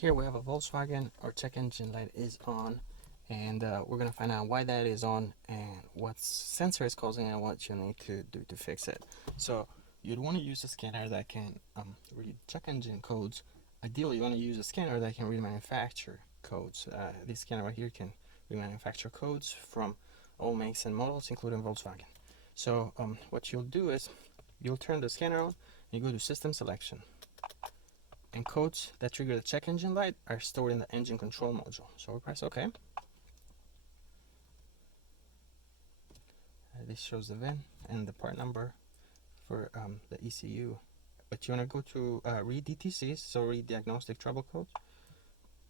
Here we have a Volkswagen. Our check engine light is on, and we're going to find out why that is on and what sensor is causing it and what you need to do to fix it. So you'd want to use a scanner that can read check engine codes. Ideally, you want to use a scanner that can read manufacturer codes. This scanner right here can read manufacturer codes from all makes and models, including Volkswagen. So what you'll do is you'll turn the scanner on, and you go to System Selection. And codes that trigger the check engine light are stored in the engine control module. So we press OK. This shows the VIN and the part number for the ECU. But you want to go to read DTCs, so read diagnostic trouble code.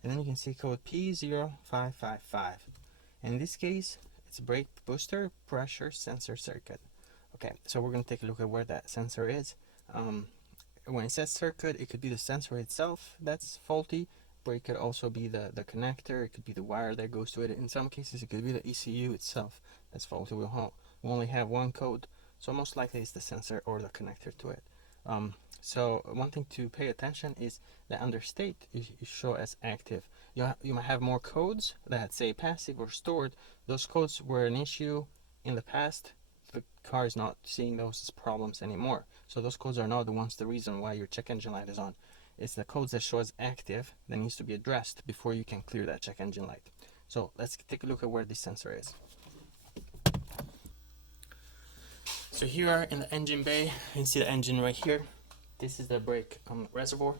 And then you can see code P0555. In this case, it's brake booster pressure sensor circuit. Okay, so we're going to take a look at where that sensor is. When it says circuit, it could be the sensor itself that's faulty, but it could also be the connector, it could be the wire that goes to it. In some cases, it could be the ECU itself that's faulty. We only have one code, so most likely it's the sensor or the connector to it. So one thing to pay attention is that under state, it show as active. You might have more codes that say passive or stored. Those codes were an issue in the past. The car is not seeing those as problems anymore. So those codes are not the reason why your check engine light is on. It's the codes that show as active that needs to be addressed before you can clear that check engine light. So let's take a look at where this sensor is. So here in the engine bay, you can see the engine right here. This is the brake fluid reservoir,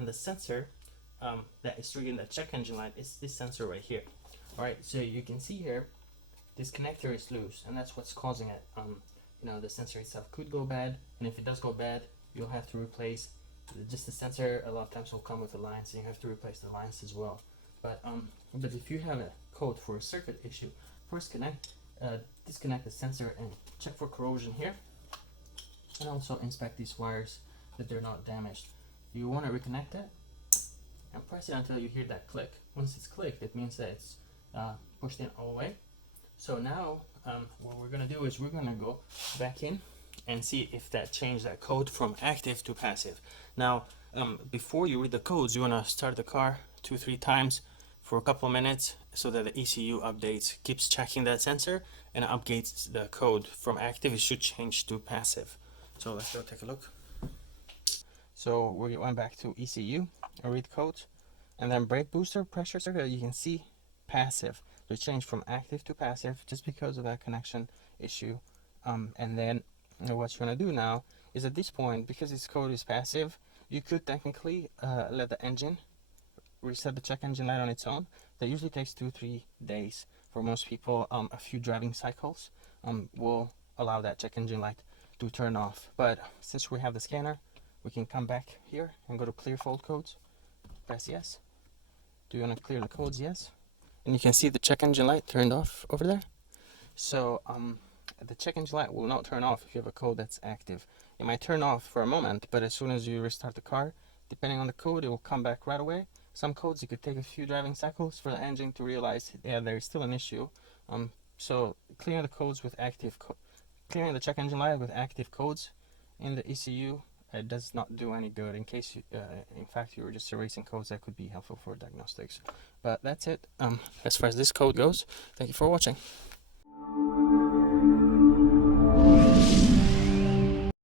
and the sensor that is triggering the check engine light is this sensor right here. Alright, so you can see here, this connector is loose, and that's what's causing it. The sensor itself could go bad, and if it does go bad, you'll have to replace just the sensor. A lot of times will come with the lines, and you have to replace the lines as well. But if you have a code for a circuit issue, first disconnect the sensor and check for corrosion here, and also inspect these wires that they're not damaged. You want to reconnect it and press it until you hear that click. Once it's clicked, it means that it's pushed in all the way. So now what we're going to do is we're going to go back in and see if that changed that code from active to passive. Now before you read the codes, you want to start the car 2-3 times for a couple of minutes so that the ECU updates, keeps checking that sensor and updates the code from active. It should change to passive. So let's go take a look. So we went back to ECU and read codes, and then brake booster pressure circuit, you can see passive. So it changed from active to passive just because of that connection issue. And then what you want to do now is, at this point, because this code is passive, you could technically let the engine reset the check engine light on its own. That usually takes 2-3 days. For most people, a few driving cycles will allow that check engine light to turn off. But since we have the scanner, we can come back here and go to clear fault codes, press yes. Do you want to clear the codes? Yes. And you can see the check engine light turned off over there. So the check engine light will not turn off if you have a code that's active. It might turn off for a moment, but as soon as you restart the car, depending on the code, it will come back right away. Some codes, it could take a few driving cycles for the engine to realize, yeah, there's still an issue. So clearing the codes with clearing the check engine light with active codes in the ECU, it does not do any good. In case in fact you were just erasing codes, that could be helpful for diagnostics. But that's it as far as this code goes. Thank you for watching.